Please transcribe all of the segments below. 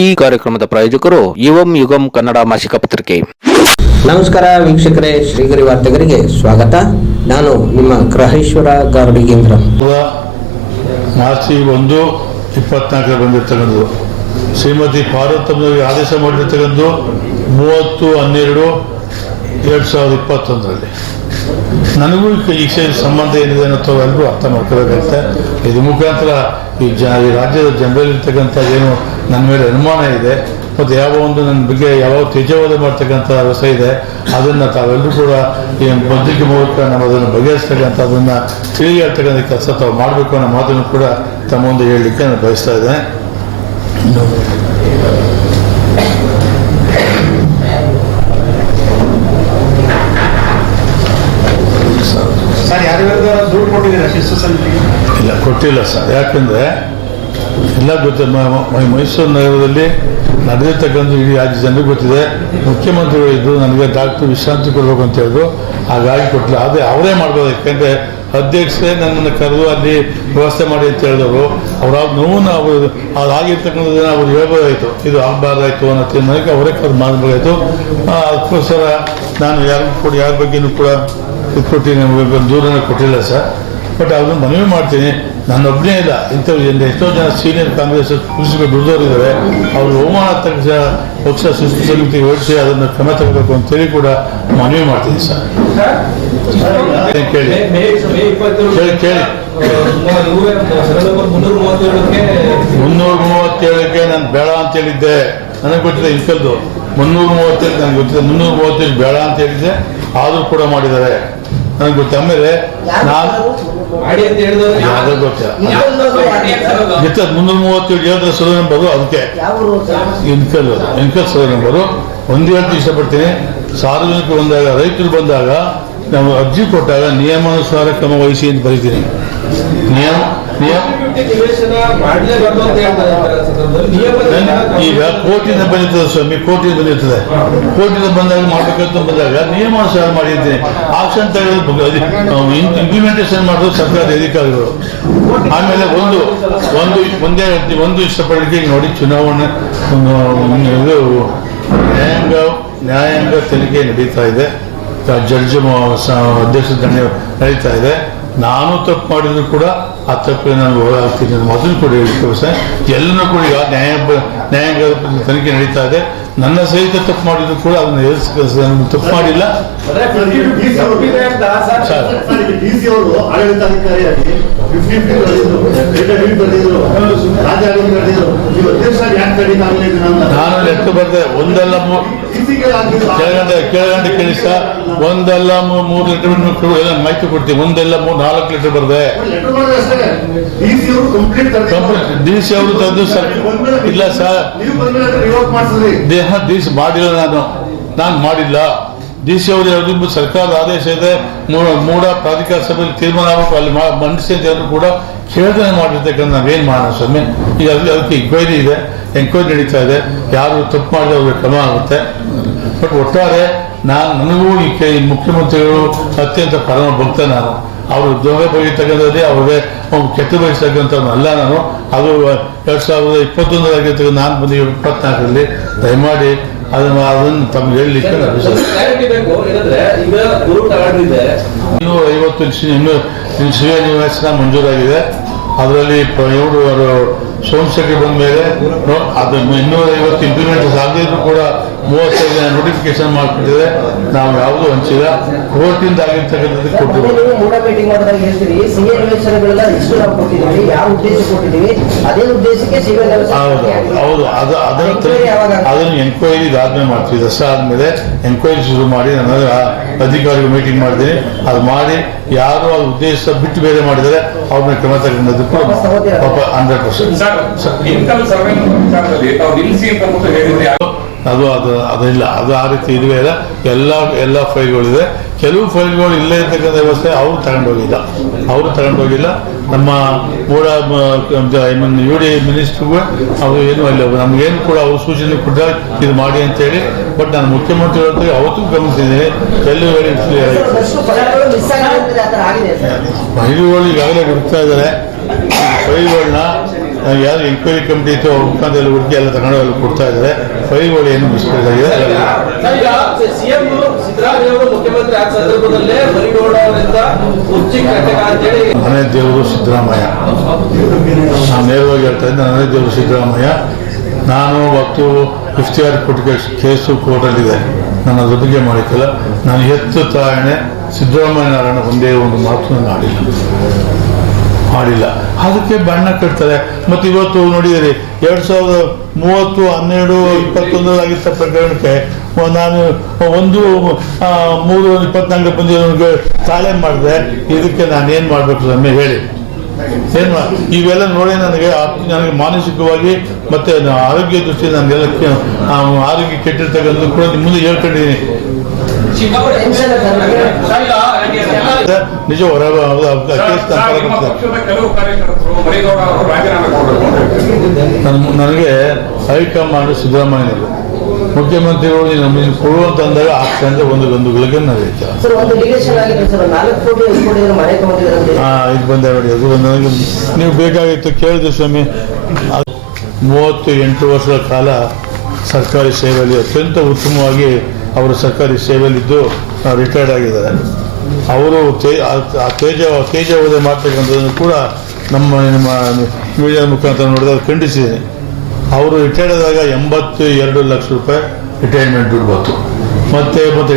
ಈ ಕಾರ್ಯಕ್ರಮದ ಪ್ರಾಯೋಜಕರು ಯುವಂ ಯುಗಂ ಕನ್ನಡ ಮಾಸಿಕ ಪತ್ರಿಕೆ. ನಮಸ್ಕಾರ ವೀಕ್ಷಕರೇ ಶ್ರೀಗರಿ ವಾರ್ತೆಗರಿಗೆ ಸ್ವಾಗತ. ನಾನು ನಿಮ್ಮ ಗ್ರಹೇಶ್ವರ ಗಾರ್ಡಿಗೇಂದ್ರ ಮಾರ್ಚಿ ಒಂದು ಇಪ್ಪತ್ನಾಲ್ಕರ ಬಂದಿರ್ತಕ್ಕಂಥದ್ದು ಶ್ರೀಮತಿ ಪಾರ್ವತಮ್ಮನವರಿಗೆ ಆದೇಶ ಮಾಡಿರ್ತಕ್ಕಂಥದ್ದು ಮೂವತ್ತು ಹನ್ನೆರಡು ಎರಡು ಸಾವಿರದ ಇಪ್ಪತ್ತೊಂದರಲ್ಲಿ. ನನಗೂ ಈ ಸಂಬಂಧ ಏನಿದೆ ಅನ್ನೋ ಎಲ್ಲರೂ ಅರ್ಥ ಮಾಡ್ಕೋಬೇಕಾಗುತ್ತೆ ಇದು ಮುಖಾಂತರ ಈ ಜ ಈ ರಾಜ್ಯದ ಜನರಲ್ಲಿರ್ತಕ್ಕಂಥ ಏನು ನನ್ನ ಮೇಲೆ ಅನುಮಾನ ಇದೆ. ಮತ್ತು ಯಾವ ಒಂದು ನನ್ನ ಬಗ್ಗೆ ಯಾವ ತೇಜವಾದ ಮಾಡ್ತಕ್ಕಂಥ ರಸ ಇದೆ ಅದನ್ನು ತಾವೆಲ್ಲರೂ ಕೂಡ ಈ ಪತ್ರಿಕೆ ಮೂಲಕ ನಾವು ಅದನ್ನು ಬಗೆಹರಿಸ್ತಕ್ಕಂಥ ಅದನ್ನು ತಿರುಗಿ ಹೇಳ್ತಕ್ಕಂಥ ಕೆಲಸ ತಾವು ಮಾಡಬೇಕು ಅನ್ನೋ ಮಾತನ್ನು ಕೂಡ ತಮ್ಮ ಒಂದು ಹೇಳಲಿಕ್ಕೆ ನಾನು ಬಯಸ್ತಾ ಇದ್ದೇನೆ. ಇಲ್ಲ ಕೊಟ್ಟಿಲ್ಲ ಸರ್. ಯಾಕಂದರೆ ಎಲ್ಲ ಗೊತ್ತಿದೆ ಮೈಸೂರು ನಗರದಲ್ಲಿ ನಡೆದಿರ್ತಕ್ಕಂಥ ಇಡೀ ರಾಜ್ಯ ಜನರಿಗೆ ಗೊತ್ತಿದೆ. ಮುಖ್ಯಮಂತ್ರಿಗಳು ಇದ್ದು ನನಗೆ ಡಾಕ್ಟರ್ ವಿಶ್ರಾಂತಿ ಕೊಡಬೇಕು ಅಂತ ಹೇಳಿದ್ರು. ಹಾಗಾಗಿ ಕೊಟ್ಟಿಲ್ಲ. ಅದೇ ಅವರೇ ಮಾಡ್ಬೋದು. ಯಾಕೆಂದರೆ ಅಧ್ಯಕ್ಷರೇ ನನ್ನನ್ನು ಕರೆದು ಅಲ್ಲಿ ವ್ಯವಸ್ಥೆ ಮಾಡಿ ಅಂತ ಹೇಳಿದವರು. ಅವ್ರ ನೋವನ್ನು ಅವರು ಅದಾಗಿರ್ತಕ್ಕಂಥದ್ದನ್ನು ಅವ್ರು ಹೇಳ್ಬೋದಾಯಿತು. ಇದು ಆಗಬಾರ್ದಾಯ್ತು ಅನ್ನೋ ತೀರ್ಮಾನಕ್ಕೆ ಅವರೇ ಕರೆದು ಮಾಡಬೇಕಾಯ್ತು ಅದಕ್ಕೋಸ್ಕರ ನಾನು ಯಾರು ಕೂಡ ಯಾರ ಬಗ್ಗೆನೂ ಕೂಡ ಇದು ಕೊಟ್ಟಿದ್ದೀನಿ ದೂರನ ಕೊಟ್ಟಿಲ್ಲ ಸರ್. ಬಟ್ ಅದನ್ನು ಮನವಿ ಮಾಡ್ತೀನಿ ನನ್ನೊಬ್ಬನೇ ಇಲ್ಲ ಇಂಥವ್ರು ಎಷ್ಟೋ ಜನ ಸೀನಿಯರ್ ಕಾಂಗ್ರೆಸ್ ಕೃಷಿಗಳು ದುಡಿದವರಿದ್ದಾರೆ ಅವರು ಅವಮಾನ ತಕ್ಷಣ ಪಕ್ಷ ಸೃಷ್ಟಿ ಸಮಿತಿ ಓಡಿಸಿ ಅದನ್ನು ಕ್ರಮ ತಗೋಬೇಕು ಅಂತೇಳಿ ಕೂಡ ಮನವಿ ಮಾಡ್ತೀನಿ ಸರ್ ಕೇಳಿ ಕೇಳಿ ಕೇಳಿ ಮುನ್ನೂರ ಮೂವತ್ತೇಳಕ್ಕೆ ಮುನ್ನೂರ ಮೂವತ್ತೇಳಕ್ಕೆ ನಾನು ಬೇಡ ಅಂತ ಹೇಳಿದ್ದೆ. ನನಗೆ ಗೊತ್ತಿದೆ ಇಂಥದ್ದು. ಮುನ್ನೂರ ಮೂವತ್ತೇಳು ನನಗೆ ಗೊತ್ತಿದೆ. ಮುನ್ನೂರ ಮೂವತ್ತೇಳು ಬೇಡ ಅಂತ ಹೇಳಿದ್ದೆ. ಆದರೂ ಕೂಡ ಮಾಡಿದ್ದಾರೆ. ನನಗೆ ಗೊತ್ತ. ಆಮೇಲೆ ನಾನು ಮಾಡಿ ಅಂತ ಹೇಳಿದವರು ಯಾವ್ದೋ ಗೊತ್ತಿಲ್ಲ ಗೊತ್ತ ಮುನ್ನೂರ ಮೂವತ್ತೇಳು ಏಳರ ಸಲ ನಂಬರು ಅದಕ್ಕೆ. ಇನ್ಕಲ್ ಇನ್ಕಲ್ ಸಲ ನಂಬರು. ಒಂದು ಹೇಳ್ತಿ ಇಷ್ಟಪಡ್ತೀನಿ. ಸಾರ್ವಜನಿಕ ಬಂದಾಗ ರೈತರು ಬಂದಾಗ ನಾವು ಅರ್ಜಿ ಕೊಟ್ಟಾಗ ನಿಯಮಾನುಸಾರ ಕ್ರಮ ವಹಿಸಿ ಅಂತ ಬರೀತೀನಿ ನಿಯಮ ಈಗ ಕೋರ್ಟಿಂದ ಬಂದಿರ್ತದೆ ಸ್ವಾಮಿ ಕೋರ್ಟಿಂದ ಬಂದಿರ್ತದೆ. ಕೋರ್ಟಿಂದ ಬಂದಾಗ ಮಾಡ್ಬೇಕಂತ ಬಂದಾಗ ನಿಯಮಾನುಸಾರ ಮಾಡಿರ್ತೀನಿ. ಆಕ್ಷನ್ ತೆಗೆದು ಇಂಪ್ಲಿಮೆಂಟೇಷನ್ ಮಾಡೋದು ಸರ್ಕಾರದ ಅಧಿಕಾರಿಗಳು. ಆಮೇಲೆ ಒಂದು ಒಂದು ಒಂದೇ ಒಂದು ಇಷ್ಟಪಡಲಿಕ್ಕೆ ನೋಡಿ ಚುನಾವಣೆ ಇದು ನ್ಯಾಯಾಂಗ ನ್ಯಾಯಾಂಗ ತನಿಖೆ ನಡೀತಾ ಇದೆ. ಜಡ್ಜ್ ಅಧ್ಯಕ್ಷ ದಂಡ ನಡೀತಾ ಇದೆ. ನಾನು ತಪ್ಪು ಮಾಡಿದ್ರು ಕೂಡ ಆ ತಪ್ಪಿಗೆ ನಾನು ಹೋಗ್ತೀನಿ ಮೊದಲು ಕೂಡ ಹೇಳ್ತೇವೆ ಸರ್. ಎಲ್ಲನೂ ಕೂಡ ಈಗ ನ್ಯಾಯ ನ್ಯಾಯಾಂಗ ತನಿಖೆ ನಡೀತಾ ಇದೆ. ನನ್ನ ಸಹಿತ ತಪ್ಪು ಮಾಡಿದ್ರು ಕೂಡ ಅದನ್ನ ಎದುರಿಸ ತಪ್ಪು ಮಾಡಿಲ್ಲ. ನಾನು ಲೆಕ್ಕ ಬರ್ದೆ ಒಂದಲ್ಲ ಕೆಳಗಂಡೆ ಕೆಳಗಂಡೆ ಕೇಳಿಸ ಒಂದಲ್ಲ ಮೂರು ಲೀಟರ್ ಎಲ್ಲ ಮಾಹಿತಿ ಕೊಡ್ತೀವಿ ಒಂದಲ್ಲ ಮೂರು ನಾಲ್ಕು ಲೀಟರ್ ಬರ್ದೆ. ಡಿಸಿ ಅವರು ತಂದು ಸರ್ ಇಲ್ಲ ಸರ್. ದೇಹ ದಿಸ್ ಮಾಡಿಲ್ಲ ನಾನು. ನಾನು ಮಾಡಿಲ್ಲ. ಡಿ ಸಿ ಅವರು ಯಾವುದು ಸರ್ಕಾರದ ಆದೇಶ ಇದೆ ಮೂಡ- ಪ್ರಾಧಿಕಾರ ಸಭೆಯಲ್ಲಿ ತೀರ್ಮಾನ ಆಗಬೇಕು ಅಲ್ಲಿ ಮಂಡಿಸಿ ಅಂತ ಹೇಳಿದ್ರು ಕೂಡ ಕೇಳ್ದೆ ಮಾಡಿರ್ತಕ್ಕಂಥ ನಾವೇನು ಮಾಡೋಣ ಸ್ವಾಮಿ? ಈಗ ಅಲ್ಲಿ ಅದಕ್ಕೆ ಎಂಕ್ವೈರಿ ಇದೆ ಎಂಕ್ವೈರಿ ನಡೀತಾ ಇದೆ. ಯಾರು ತಪ್ಪು ಮಾಡಿದ್ರೆ ಅವ್ರಿಗೆ ಕ್ರಮ ಆಗುತ್ತೆ. ಬಟ್ ಒಟ್ಟಾರೆ ನಾನು ನನಗೂ ಈ ಮುಖ್ಯಮಂತ್ರಿಗಳು ಅತ್ಯಂತ ಪರಮ ಭಕ್ತ ನಾನು. ಅವರು ಉದ್ಯೋಗ ಬಗೆತಕ್ಕಂಥದ್ದೇ ಅವ್ರಿಗೆ ಅವ್ರು ಕೆಟ್ಟ ಬಯಸ್ತಕ್ಕಂಥವ್ರನ್ನಲ್ಲ ನಾನು. ಅದು ಎರಡು ಸಾವಿರದ ಇಪ್ಪತ್ತೊಂದರಾಗಿರ್ತಕ್ಕಂಥ ನಾನು ಬಂದು ಇಪ್ಪತ್ನಾಲ್ಕರಲ್ಲಿ ದಯಮಾಡಿ ಅದನ್ನು ಅದನ್ನು ತಮ್ಗೆ ಹೇಳಲಿಕ್ಕೆ ಇನ್ನೂರ ಐವತ್ತು ಇನ್ನೂ ಶಿವ ನಿವಾಸನ ಮಂಜೂರಾಗಿದೆ. ಅದರಲ್ಲಿ ಇವರು ಸೋಮಶೇಖರ್ ಬಂದ ಮೇಲೆ ಅದು ಇನ್ನೂರ ಐವತ್ತು ಇಂಪ್ಲಿಮೆಂಟ್ ಆಗದಿದ್ರು ಕೂಡ ಮೂವತ್ತೈದು ದಿನ ನೋಟಿಫಿಕೇಶನ್ ಮಾಡಿಬಿಟ್ಟಿದೆ ನಾವು ಯಾವುದೂ ಹಂಚಿಲ್ಲ. ಕೋರ್ಟಿಂದ ಆಗಿರ್ತಕ್ಕಂಥದ್ದು ಕೊಟ್ಟಿದ್ದೀವಿ ಸಿವಿಲ್ ಹೌದು ಹೌದು ಅದು ಅದರ? ಅದನ್ನು ಎನ್ಕ್ವೈರಿ ಇದಾದ್ಮೇಲೆ ಮಾಡ್ತೀವಿ. ದಸರಾ ಆದ್ಮೇಲೆ ಎನ್ಕ್ವೈರಿ ಶುರು ಮಾಡಿ ನಾನು ಅಧಿಕಾರಿಗಳು ಮೀಟಿಂಗ್ ಮಾಡಿದ್ದೀನಿ. ಅದು ಮಾಡಿ ಯಾರು ಅದು ಉದ್ದೇಶ ಬಿಟ್ಟು ಬೇರೆ ಮಾಡಿದರೆ ಅವ್ರನ್ನ ಕ್ರಮ ತಗೊಂಡದ್ದು ಕೂಡ ಪಾಪ ಹಂಡ್ರೆಡ್ ಪರ್ಸೆಂಟ್. ಸರ್ ಅದು ಅದು ಅದಿಲ್ಲ. ಅದು ಆ ರೀತಿ ಇದುವೇ ಇಲ್ಲ ಎಲ್ಲ ಎಲ್ಲ ಫೈಲ್ಗಳಿದೆ. ಕೆಲವು ಫೈಲ್ಗಳು ಇಲ್ಲೇ ಇರ್ತಕ್ಕಂಥ ವ್ಯವಸ್ಥೆ ಅವರು ತಗೊಂಡೋಗಿಲ್ಲ. ಅವರು ತಗೊಂಡೋಗಿಲ್ಲ. ನಮ್ಮ ಮೂಡ ಯು ಡಿ ಮಿನಿಸ್ಟ್ರಿಗೂ ಅವರು ಏನು ಅಲ್ಲ ನಮಗೇನು ಕೂಡ ಅವರು ಸೂಚನೆ ಕೊಟ್ಟ ಇದು ಮಾಡಿ ಅಂತೇಳಿ. ಬಟ್ ನಾನು ಮುಖ್ಯಮಂತ್ರಿ ಹೇಳ್ತೀವಿ ಅವತ್ತು ಗಮನಿಸಿದ್ದೀನಿ. ಎಲ್ಲೂ ಫಲಗಳು ಈಗಾಗಲೇ ಹುಡುಕ್ತಾ ಇದ್ದಾರೆ. ಫೈಲ್ಗಳನ್ನ ಯಾರು ಎಂಕ್ವೈರಿ ಕಮಿಟಿ ಇತ್ತು ಅವ್ರ ಮುಖಾಂತರ ಹುಡುಗಿ ಹುಡುಕಿ ಎಲ್ಲ ತಗೊಂಡು ಅಲ್ಲಿ ಕೊಡ್ತಾ ಇದ್ದಾರೆ. ಫೈಲ್ಗಳು ಏನು ಮಿಸ್ ಮಾಡಿದಾಗಿದೆ ಮನೆ ದೇವರು ಸಿದ್ದರಾಮಯ್ಯ. ನಾನು ನೇರವಾಗಿ ಹೇಳ್ತಾ ಇದ್ದೆ ಮನೆ ದೇವರು ಸಿದ್ದರಾಮಯ್ಯ. ನಾನು ಅವತ್ತು ಫಿಫ್ಟಿ ಆರ್ ಕೋಟಿ ಕೇಸು ಕೋರ್ಟಲ್ಲಿದೆ. ನಾನು ಅದ್ರ ಬಗ್ಗೆ ಮಾಡಿಕ್ಕಿಲ್ಲ ನಾನು ಎತ್ತು ತಾಯಣೆ ಸಿದ್ದರಾಮಯ್ಯ ನಾರಾಯಣ ಒಂದೇ ಒಂದು ಮಾತು ನಾನು ಆಡಿಲ್ಲ ಮಾಡಿಲ್ಲ. ಅದಕ್ಕೆ ಬಣ್ಣ ಕಟ್ತಾರೆ. ಮತ್ತೆ ಇವತ್ತು ನೋಡಿದರೆ, ಎರಡು ಸಾವಿರದ ಮೂವತ್ತು, ಹನ್ನೆರಡು ಇಪ್ಪತ್ತೊಂದರಾಗಿದ್ದ ಪ್ರಕರಣಕ್ಕೆ ನಾನು ಒಂದು ಮೂರು ಇಪ್ಪತ್ನಾಲ್ಕು ಬಂದಿರೋನಿಗೆ ತಾಳೆ ಮಾಡಿದೆ. ಇದಕ್ಕೆ ನಾನು ಏನು ಮಾಡಬೇಕು ಸ್ವಾಮಿ, ಹೇಳಿ. ಏನು ಇವೆಲ್ಲ ನೋಡಿ ನನಗೆ ನನಗೆ ಮಾನಸಿಕವಾಗಿ ಮತ್ತೆ ಆರೋಗ್ಯ ದೃಷ್ಟಿ ನನಗೆಲ್ಲ ಆರೋಗ್ಯ ಕೆಟ್ಟಿರ್ತಕ್ಕಂಥದ್ದು ಕೂಡ ಮುಂದೆ ಹೇಳ್ಕೊಂಡಿದ್ದೀನಿ. ನಿಜ ಹೊರ ಕೇಸ್ ಸರ್, ನಿಮ್ಮ ನಾನು ಪಕ್ಷದ ಕೆಲವು ಕಾರ್ಯಕರ್ತರು ಮರಿಗೌಡ ಅವರು ರಾಜೀನಾಮೆ ಕೊಡಬೇಕು ಅಂತ ಹೇಳ್ತಿದ್ದಾರೆ. ನನ್ನ ನನಗೆ ಹೈಕಮಾಂಡ್ ಸಿದ್ದರಾಮಯ್ಯ ಮುಖ್ಯಮಂತ್ರಿಗಳು ನಮಗೆ ಕೊಡುವಂತ ಅಂದಾಗ ಆಗ್ತಂದ್ರೆ ಒಂದು ಒಂದು ನಡೆಯುತ್ತೆ ಒಂದು ಅಂತ ಆ ಇದು ಬಂದೆ ನೋಡಿ ಅದು ನನಗೆ ನೀವು ಬೇಕಾಗಿತ್ತು ಕೇಳಿದೆ ಸ್ವಾಮಿ ಮೂವತ್ತು ಎಂಟು ವರ್ಷಗಳ ಕಾಲ ಸರ್ಕಾರಿ ಸೇವೆಯಲ್ಲಿ ಅತ್ಯಂತ ಉತ್ತಮವಾಗಿ ಅವರು ಸರ್ಕಾರಿ ಸೇವೆಯಲ್ಲಿದ್ದು ರಿಟೈರ್ಡ್ ಆಗಿದ್ದಾರೆ. ಅವರು ತೇ ತೇಜ, ತೇಜವಧೆ ಮಾಡ್ತಕ್ಕಂಥದ್ದನ್ನು ಕೂಡ ನಮ್ಮ, ನಿಮ್ಮ ಮೀಡಿಯಾ ಮುಖಾಂತರ ನೋಡಿದಾಗ ಖಂಡಿಸಿದ್ದೀನಿ ಅವರು ರಿಟೈರ್ಡ್ ಆದಾಗ ಎಂಬತ್ತು ಎರಡು ಲಕ್ಷ ರೂಪಾಯಿ ರಿಟೈರ್ಮೆಂಟ್ ದುಡ್ಡು ಮತ್ತು, ಮತ್ತೆ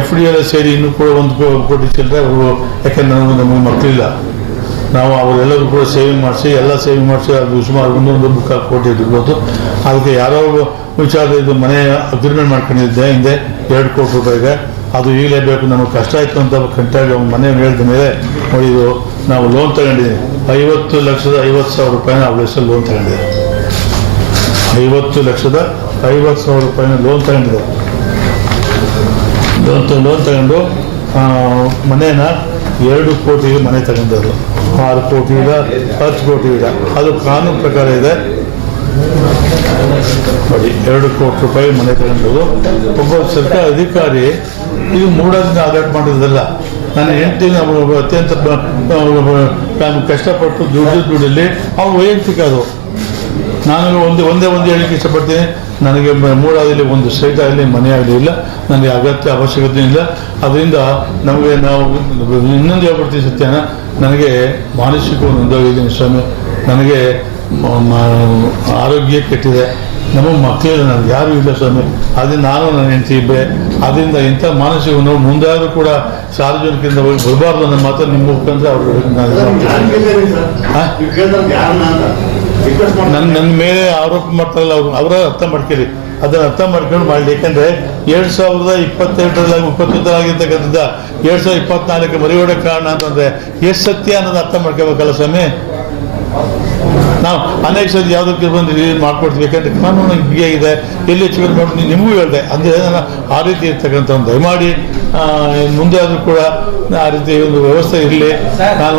ಎಫ್ ಡಿ ಎಲ್ಲ ಸೇರಿ ಇನ್ನೂ ಕೂಡ ಒಂದು ಕೋಟಿ ಚಿಲ್ಲರೆ ಅವರು, ಯಾಕಂದ್ರೆ ನಮಗೆ ಮಕ್ಕಳಿಲ್ಲ. ನಾವು ಅವರೆಲ್ಲರೂ ಕೂಡ ಸೇವಿಂಗ್ ಮಾಡಿಸಿ, ಎಲ್ಲ ಸೇವಿಂಗ್ ಮಾಡಿಸಿ, ಅದು ಸುಮಾರು ಒಂದೊಂದು ಬುಕ್ ಕೋಟಿ ಇರ್ಬೋದು ಅದಕ್ಕೆ ಯಾರೋ ವಿಚಾರ ಇದು ಮನೆ ಅಗ್ರಿಮೆಂಟ್ ಮಾಡ್ಕೊಂಡಿದ್ದೆ, ಹಿಂದೆ ಎರಡು ಕೋಟಿ ರೂಪಾಯಿಗೆ. ಅದು ಈಗಲೇ ಬೇಕು ನಮಗೆ ಕಷ್ಟ ಆಯಿತು ಅಂತ ಕಂಟಾಗಿ ಅವ್ನ ಮನೆ ಹೇಳಿದ ಮೇಲೆ, ನೋಡಿ ಇದು ನಾವು ಲೋನ್ ತಗೊಂಡಿದ್ದೀವಿ. ಐವತ್ತು ಲಕ್ಷದ ಐವತ್ತು ಸಾವಿರ ರೂಪಾಯಿನ ಅವ್ರ ಹೆಸರು ಲೋನ್ ತಗೊಂಡಿದೆ ಐವತ್ತು ಲಕ್ಷದ ಐವತ್ತು ಸಾವಿರ ರೂಪಾಯಿನ ಲೋನ್ ತಗೊಂಡಿದೆ ಲೋನ್ ಲೋನ್ ತಗೊಂಡು ಮನೇನ ಎರಡು ಕೋಟಿಗೆ ಮನೆ ತಗೊಂಡದ್ದು ಆರು ಕೋಟಿ ಇದೆ, ಹತ್ತು ಕೋಟಿ ಇದೆ. ಅದು ಕಾನೂನು ಪ್ರಕಾರ ಇದೆ. ನೋಡಿ, ಎರಡು ಕೋಟಿ ರೂಪಾಯಿ ಮನೆ ತಗೊಂಡು ಒಬ್ಬ ಸರ್ಕಾರ ಅಧಿಕಾರಿ, ಇದು ಮೂಡೋದನ್ನ ಆಧಾರ ಮಾಡಿದ್ದಲ್ಲ ನನ್ನ ಹೆಂಡತಿ ಅತ್ಯಂತ ನಾನು ಕಷ್ಟಪಟ್ಟು ದುಡ್ಡು, ದುಡ್ಡಲ್ಲಿ ಅವು ವೈಯಕ್ತಿಕ ಅದು. ನಾನು ಒಂದು, ಒಂದೇ ಒಂದು ಹೇಳಿಕೆ ಇಷ್ಟಪಡ್ತೀನಿ. ನನಗೆ ಮೂಡಾದಲ್ಲಿ ಒಂದು ಸೈಟ್ ಆಗಲಿ, ಮನೆ ಆಗಲಿ ಇಲ್ಲ. ನನಗೆ ಅಗತ್ಯ ಅವಶ್ಯಕತೆ ಇಲ್ಲ. ಅದರಿಂದ ನಮಗೆ ನಾವು ಇನ್ನೊಂದು ಹೇಳ್ಬಿಡ್ತೀವಿ ಸತ್ಯನ. ನನಗೆ ಮಾನಸಿಕ ನೊಂದೋಗಿದ್ದೀನಿ ಸ್ವಾಮಿ ನನಗೆ ಆರೋಗ್ಯ ಕೆಟ್ಟಿದೆ. ನಮ್ಮ ಮಕ್ಕಳಿಲ್ಲ ನನಗೆ ಯಾರು ಇಲ್ಲ ಸ್ವಾಮಿ ಅದರಿಂದ ನಾನು ನನ್ನ ಹೆಂಡತಿ ಇಬ್ಬೆ ಅದರಿಂದ ಇಂಥ ಮಾನಸಿಕ ನೋವು ಮುಂದಾದರೂ ಕೂಡ ಸಾರ್ವಜನಿಕರಿಂದ ಹೋಗಿ ಬರಬಾರ್ದು ಅನ್ನೋ ಮಾತ್ರ ನಿಮ್ಮ ಮುಖಾಂತರ ಅವರು ನನ್ನ ನನ್ನ ಮೇಲೆ ಆರೋಪ ಮಾಡ್ತಾರಲ್ಲ ಅವರು ಅವರ ಅರ್ಥ ಮಾಡ್ಕೊಳ್ಳಿ. ಅದನ್ನ ಅರ್ಥ ಮಾಡ್ಕೊಂಡು ಮಾಡಲಿ ಯಾಕಂದರೆ ಎರಡು ಸಾವಿರದ ಇಪ್ಪತ್ತೆರಡರಲ್ಲಿ ಇಪ್ಪತ್ತೊಂದರಾಗಿರ್ತಕ್ಕಂಥದ್ದ ಎರಡು ಸಾವಿರದ ಇಪ್ಪತ್ನಾಲ್ಕು ಮರಿಯೋಡ ಕಾರಣ ಅಂತಂದ್ರೆ ಎಷ್ಟು ಸತ್ಯ ಅನ್ನೋದು ಅರ್ಥ ಮಾಡ್ಕೋಬೇಕಲ್ಲ ಸ್ವಾಮಿ ನಾವು ಅನೇಕ ಸತಿ ಯಾವುದಕ್ಕೆ ಬಂದು ಮಾಡ್ಕೊಡ್ತೀವಿ ಯಾಕಂದ್ರೆ ಕಾನೂನು ಹೀಗೆ ಇದೆ ಎಲ್ಲಿ ಹೆಚ್ಚು ಮಾಡಿ ನಿಮಗೂ ಹೇಳಿದೆ ಅಂದರೆ ನಾನು ಆ ರೀತಿ ಇರ್ತಕ್ಕಂಥ ಒಂದು ದಯಮಾಡಿ ಮುಂದೆ ಆದರೂ ಕೂಡ ಆ ರೀತಿ ಒಂದು ವ್ಯವಸ್ಥೆ ಇರಲಿ ನಾನು